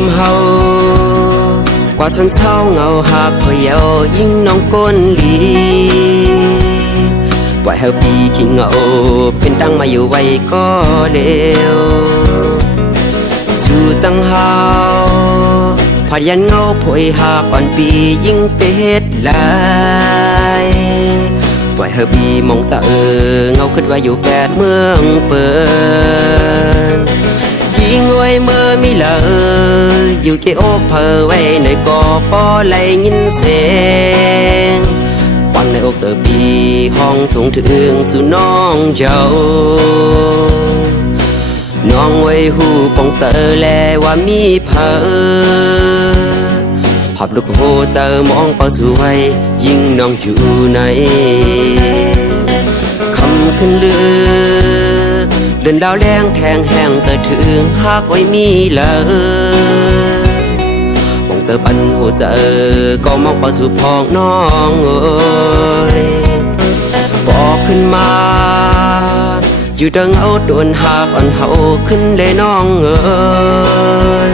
มเฮากว่าชนเศร้าเงาหากพยายิ่งน้องก้นลีปล่อยเฮาปีขี้เงาเป็นตั้งมาอยู่ไว้ก็เร็วสู่จังเฮาพยันเงาพวยหากอ่อนปียิ่งเป็ดลายปล่อยเฮาปีมองจะเงาคิดว่าอยู่แปดเมืองเปิดยิ่งไว้เมื่อมีเลยอยู่เกี่ยวเพอไว้ในก่อปอไหลยินเสียงวันในอกเจอปีห้องสูงถึงสู่น้องเจ้าน้องไว้หูปองเจอแลว่ามีเพอหอบลูกโหเจอมองเป้าสู่ไว้ยิ่งน้องอยู่ในคำขึ้นเลือเดินดาวแรงแทงแห้งจะถึงหากไว้มีเลยมองเจอปันหัวเจอก็มองเป้าสู่พองน้องเอ้ยบอกขึ้นมาอยู่ดังเอาโดนหากอ่อนเฮาขึ้นได้น้องเอ้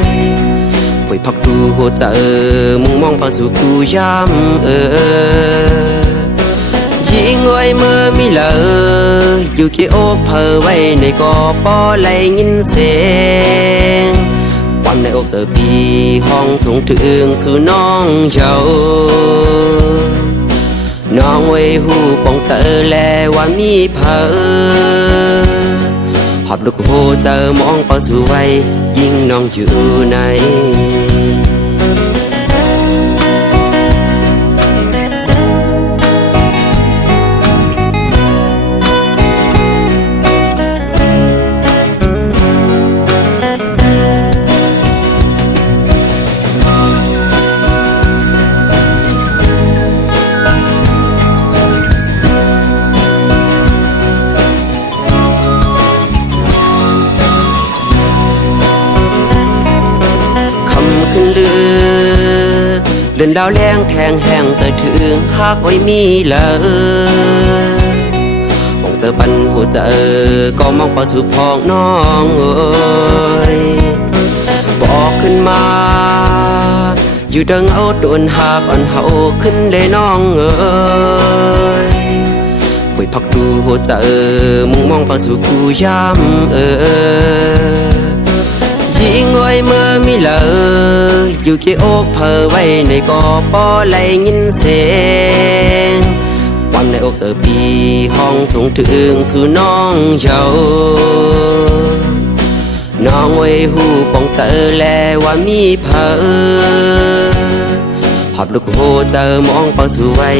ยป่วยพักดูหัวเจอมึงมองเป้าสู่กูย้ำยิ่งไว้เมื่อมีเลยอยู่เกี่ยวเพอไว้ในก่อปอไหลยินเสียงวันในอกเจอปีห้องสูงถึงสู่น้องเจ้าน้องไว้หูปองเจอแลว่ามีเพอหอบลูกโหเจอมองเป้าสู่ไว้ยิ่งน้องอยู่ในขึ้นเลือเดินดาวแรงแทงแห้งจะถึงหากไว้มีเลยมองเจอปันหัวเจอก็มองเป้าสู่พองน้องเอ้ยบอกขึ้นมาอยู่ดังเอาโดนหากอ่อนเฮาขึ้นได้น้องเอ้ยป่วยพักดูหัวเจอมึงมองเป้าสู่กูย้ำยิ่งไว้เมื่อมีเลยอยู่เกี่ยวเพอไว้ในก่อปอไหลยินเสียงวันในอกเจอปีห้องสูงถึงสู่น้องเจ้าน้องไว้หูปองเจอแลว่ามีเพอหอบลูกโหเจอมองเป้าสู่ไว้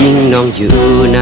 ยิ่งน้องอยู่ใน